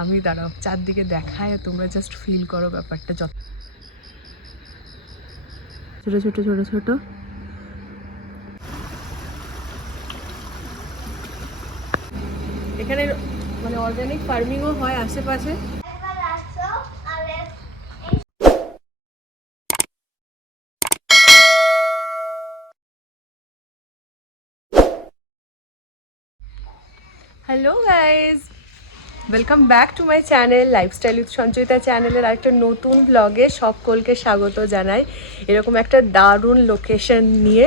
আমি দাঁড়াও, চারদিকে দেখায় তোমরা জাস্ট ফিল করো ব্যাপারটা যত ছোট ছোট ছোট ছোট। এখানে মানে অর্গানিক ফার্মিংও হয় আশেপাশে। Hello guys welcome back to my channel lifestyle with Sanchayita চ্যানেলের আরেকটা নতুন ব্লগে সকলকে স্বাগত জানাই। এরকম একটা দারুণ লোকেশন নিয়ে,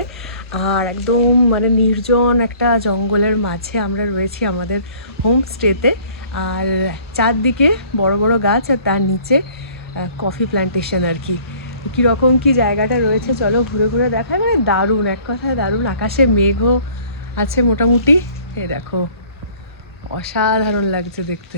আর একদম মানে নির্জন একটা জঙ্গলের মাঝে আমরা রয়েছি আমাদের হোমস্টেতে আর চারদিকে বড় বড় গাছ আর তার নিচে কফি প্ল্যান্টেশন আর কি। কীরকম কি জায়গাটা রয়েছে, চলো ঘুরে ঘুরে দেখায় মানে দারুণ, এক কথায় দারুণ। আকাশে মেঘও আছে মোটামুটি। এ দেখো। অসাধারণ লাগছে দেখতে।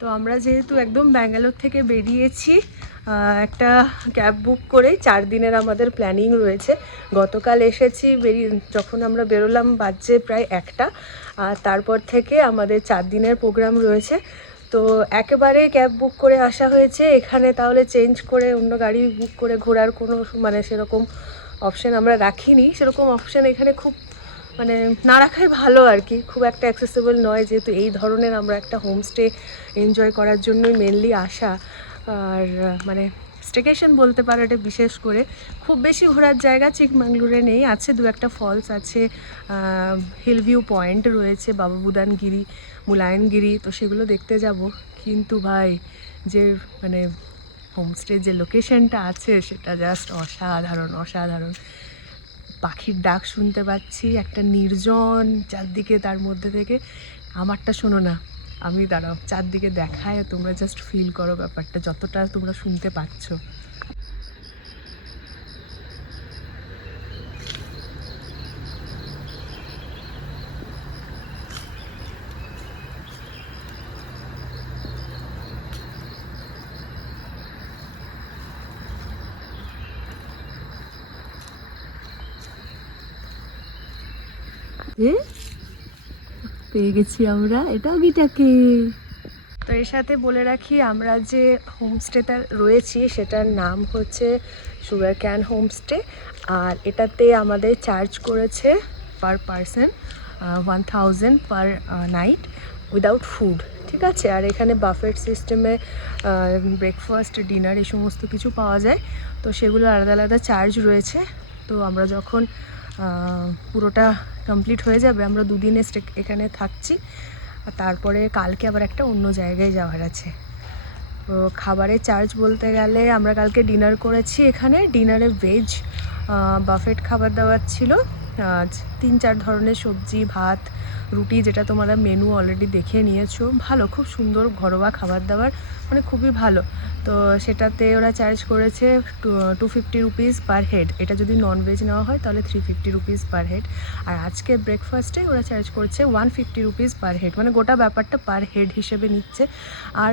তো আমরা যেহেতু একদম ব্যাঙ্গালোর থেকে বেরিয়েছি একটা ক্যাব বুক করে চার দিনের আমাদের প্ল্যানিং রয়েছে। গতকাল এসেছি বেরিয়ে, যখন আমরা বেরোলাম বাজে প্রায় একটা, আর তারপর থেকে আমাদের চার দিনের প্রোগ্রাম রয়েছে। তো একেবারে ক্যাব বুক করে আসা হয়েছে। এখানে তাহলে চেঞ্জ করে অন্য গাড়ি বুক করে ঘোরার কোনো মানে সেরকম অপশান আমরা রাখিনি। সেরকম অপশান এখানে খুব মানে না রাখাই ভালো আর কি। খুব একটা অ্যাক্সেসেবল নয় যেহেতু এই ধরনের আমরা একটা হোমস্টে এনজয় করার জন্যই মেনলি আসা। আর মানে স্টেকেশন বলতে পারো এটা বিশেষ করে। খুব বেশি ঘোরার জায়গা চিকমাঙ্গলুরে নেই, আছে দু একটা ফলস আছে হিল ভিউ পয়েন্ট রয়েছে, বাবা বুদানগিরি, মুলায়নগিরি, তো সেগুলো দেখতে যাব। কিন্তু ভাই, যে মানে হোমস্টের যে লোকেশনটা আছে, সেটা জাস্ট অসাধারণ অসাধারণ। পাখির ডাক শুনতে পাচ্ছি, একটা নির্জন চারদিকে তার মধ্যে থেকে। আমারটা শোনো না, আমি দাঁড়াও, চারদিকে দেখায়, তোমরা জাস্ট ফিল করো ব্যাপারটা, যতটা তোমরা শুনতে পাচ্ছ। পেয়ে গেছি আমরা। এটাও গিটাকে তো এর সাথে বলে রাখি, আমরা যে হোমস্টেটা রয়েছি, সেটার নাম হচ্ছে সুগার ক্যান হোমস্টে আর এটাতে আমাদের চার্জ করেছে per person one thousand per night without food ঠিক আছে? আর এখানে বাফেট সিস্টেমে ব্রেকফাস্ট ডিনার এই সমস্ত কিছু পাওয়া যায়। তো সেগুলো আলাদা আলাদা চার্জ রয়েছে। তো আমরা যখন পুরোটা কমপ্লিট হয়ে যাবে। আমরা দুদিনে এখানে থাকছি। আর তারপরে কালকে আবার একটা অন্য জায়গায় যাওয়ার আছে। তো খাবারের চার্জ বলতে গেলে আমরা কালকে ডিনার করেছি এখানে। ডিনারে ভেজ বাফেট খাবার দাবার ছিল। তিন চার ধরনের সবজি, ভাত, রুটি, যেটা তোমরা মেনু অলরেডি দেখে নিয়েছো। ভালো, খুব সুন্দর ঘরোয়া খাবার দাবার। মানে খুবই ভালো। তো সেটাতে ওরা চার্জ করেছে two fifty rupees per head এটা যদি নন ভেজ নেওয়া হয়, তাহলে three fifty rupees per head আর আজকে ব্রেকফাস্টে ওরা চার্জ করছে one fifty rupees per head মানে গোটা ব্যাপারটা পার হেড হিসেবে নিচ্ছে। আর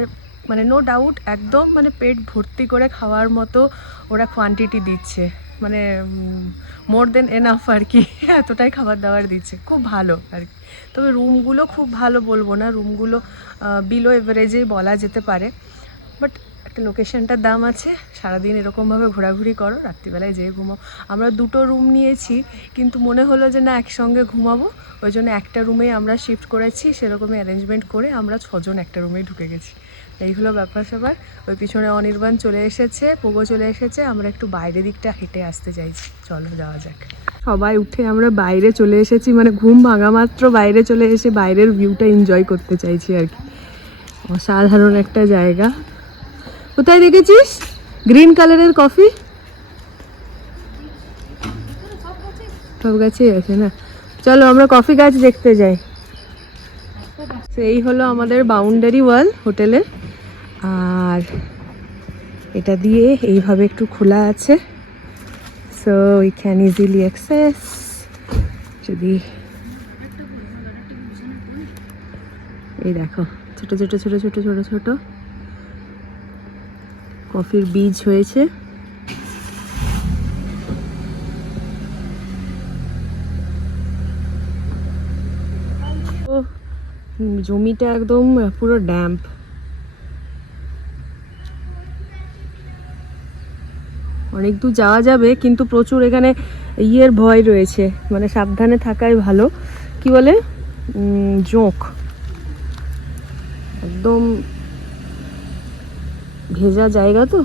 মানে নো ডাউট একদম মানে পেট ভর্তি করে খাওয়ার মতো ওরা কোয়ান্টিটি দিচ্ছে। মানে মোর দেন এনাফ আর কি এতটাই খাবার দাবার দিচ্ছে। খুব ভালো আর কি তবে রুমগুলো খুব ভালো বলব না, রুমগুলো বিলো এভারেজেই বলা যেতে পারে। বাট একটা লোকেশনটার দাম আছে, সারাদিন এরকমভাবে ঘোরাঘুরি করো, রাত্রিবেলায় যেয়ে ঘুমাও। আমরা দুটো রুম নিয়েছি, কিন্তু মনে হলো যে না, একসঙ্গে ঘুমাবো। ওই জন্য একটা রুমেই আমরা শিফট করেছি, সেরকমই অ্যারেঞ্জমেন্ট করে আমরা ছজন একটা রুমেই ঢুকে গেছি। এই হলো ব্যাপার স্যাপার ওই পিছনে অনির্বাণ চলে এসেছে পোগো চলে এসেছে, আমরা একটু বাইরের দিকটা হেঁটে আসতে চাইছি। চলো যাওয়া যাক। সবাই উঠে আমরা বাইরে চলে এসেছি মানে ঘুম ভাঙা মাত্র বাইরে চলে এসে বাইরের ভিউটা এনজয় করতে চাইছি আর কি। অসাধারণ একটা জায়গা। কোথায় দেখেছিস? গ্রিন কালারের কফি সব গাছেই আছে না? চলো আমরা কফি গাছ দেখতে যাই। এই হলো আমাদের বাউন্ডারি ওয়াল হোটেলের আর এটা দিয়ে এইভাবে একটু খোলা আছে। So we can easily access যদি এই দেখো, ছোট ছোট ছোট ছোট ছোট ছোট কফির বীজ হয়েছে। জমিটা একদম পুরো ড্যাম্প অনেক দূর যাওয়া যাবে, কিন্তু প্রচুর এখানে ইয়ের ভয় রয়েছে। মানে সাবধানে থাকাই ভালো। কি বলে? জোঁক। একদম ভেজা জায়গা তো,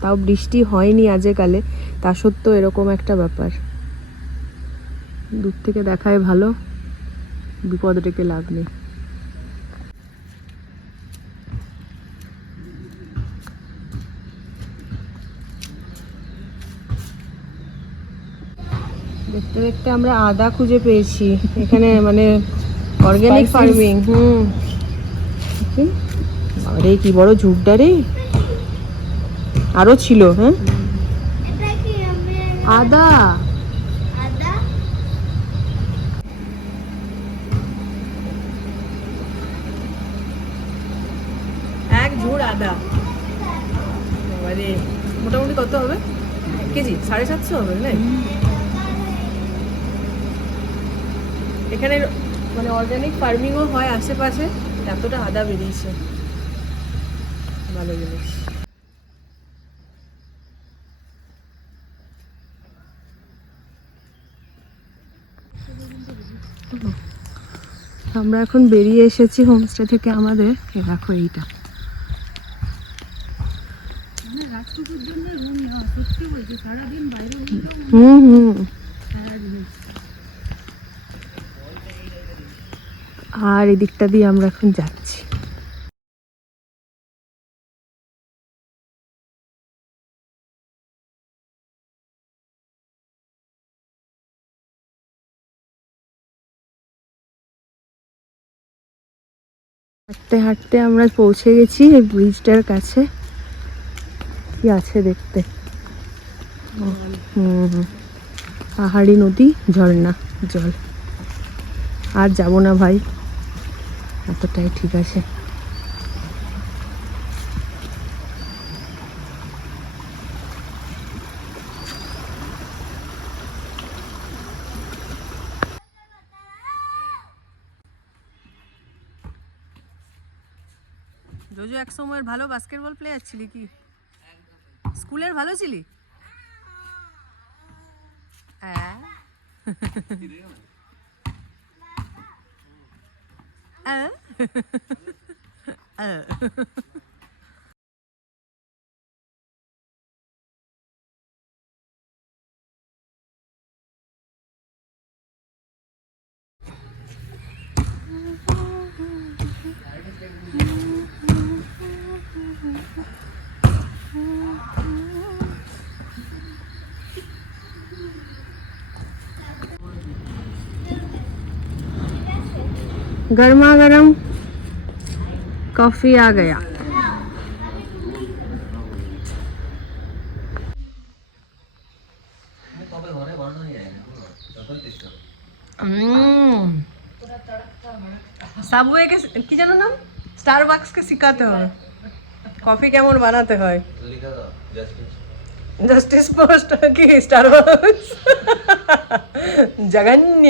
তাও বৃষ্টি হয়নি আজকালে। তা সত্ত্বেও এরকম একটা ব্যাপার। দূর থেকে দেখায় ভালো, বিপদ ডেকে লাভ নেই। দেখতে দেখতে আমরা আদা খুঁজে পেয়েছি। এখানে মানে অর্গানিক Spices. ফার্মিং হুম। আরে কি বড় ঝুঁকটা রে। আরও ছিল হ্যাঁ? আদা। আদা এক ঝুড় আদা। বাবারে মোটামুটি কত হবে? কেজি? সাড়ে সাতশো হবে না এখানে মানে অর্গানিক ফার্মিংও হয় আশেপাশে এতটা আদা বেরিয়েছে। ভালো জিনিস। আমরা এখন বেরিয়ে এসেছি হোমস্টে থেকে আমাদের। এ দেখো এইটা। হুম হুম। আর এদিকটা দিয়ে আমরা এখন যাচ্ছি। হাঁটতে হাঁটতে আমরা পৌঁছে গেছি এই ব্রিজটার কাছে। কি আছে দেখতে। পাহাড়ি নদী, ঝর্ণা, জল। আর যাব না ভাই। এতটাই ঠিক আছে। জোজো, এক সময়ের ভালো বাস্কেটবল প্লেয়ার ছিলি কি? স্কুলের ভালো ছিলি? হ্যাঁ। হ্যাঁ? হ্যাঁ। गर्मा गर्म कॉफी आ गया সাবওয়ে কে কি জানো নাম স্টারবাক্স কে শিখাতে হবে কফি কেমন বানাতে হয় জাস্টিস পোস্ট কি স্টারবাক্স জঘন্য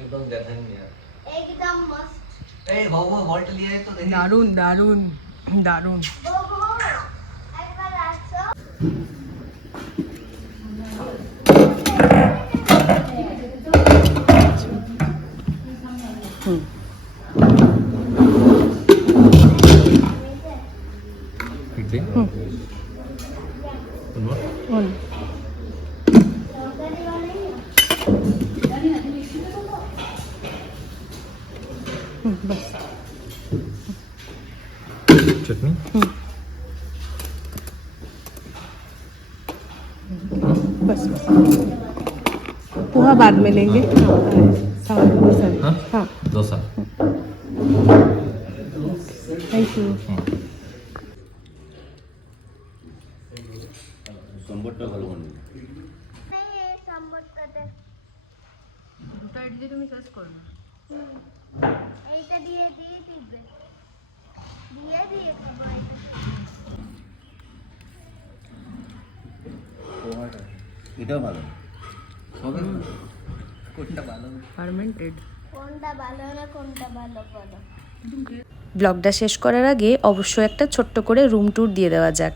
एकदम जघन्य একদম মস্ত ए भाऊ वो हॉल्ट लिया तो नहीं. दारुण दारुण হুম, বাস चटनी बस बस पोहा बाद में लेंगे हाँ डोसा हाँ? हाँ डोसा थैंक यू সম্বরটা ভালো বানাবে এই সম্বরটাতে দুটো ইডলি তুমি শেষ করো না এইটা দিয়ে দিয়ে দিবে দিয়ে দিয়ে খাব এটা এটাও ভালো। ফার্মেন্টেড কোনটা ভালো? না কোনটা ভালো বলো। ব্লগটা শেষ করার আগে অবশ্যই একটা ছোট্ট করে রুম ট্যুর দিয়ে দেওয়া যাক।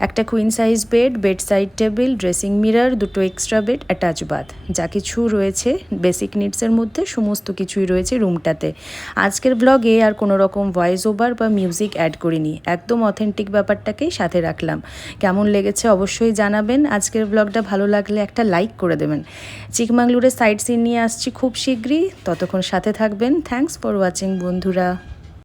একটা queen size bed bed side table dressing mirror দুটো এক্সট্রা বেড অ্যাটাচ বাথ যা কিছু রয়েছে বেসিক নিডসের মধ্যে সমস্ত কিছুই রয়েছে রুমটাতে। আজকের ব্লগে আর কোনো রকম ভয়েস ওভার বা মিউজিক অ্যাড করিনি। একদম অথেন্টিক ব্যাপারটাকেই সাথে রাখলাম। কেমন লেগেছে অবশ্যই জানাবেন। আজকের ব্লগটা ভালো লাগলে একটা লাইক করে দেবেন। চিকমাংলুরের সাইড সিন নিয়ে আসছি খুব শীঘ্রই। ততক্ষণ সাথে থাকবেন। থ্যাঙ্কস ফর ওয়াচিং বন্ধুরা।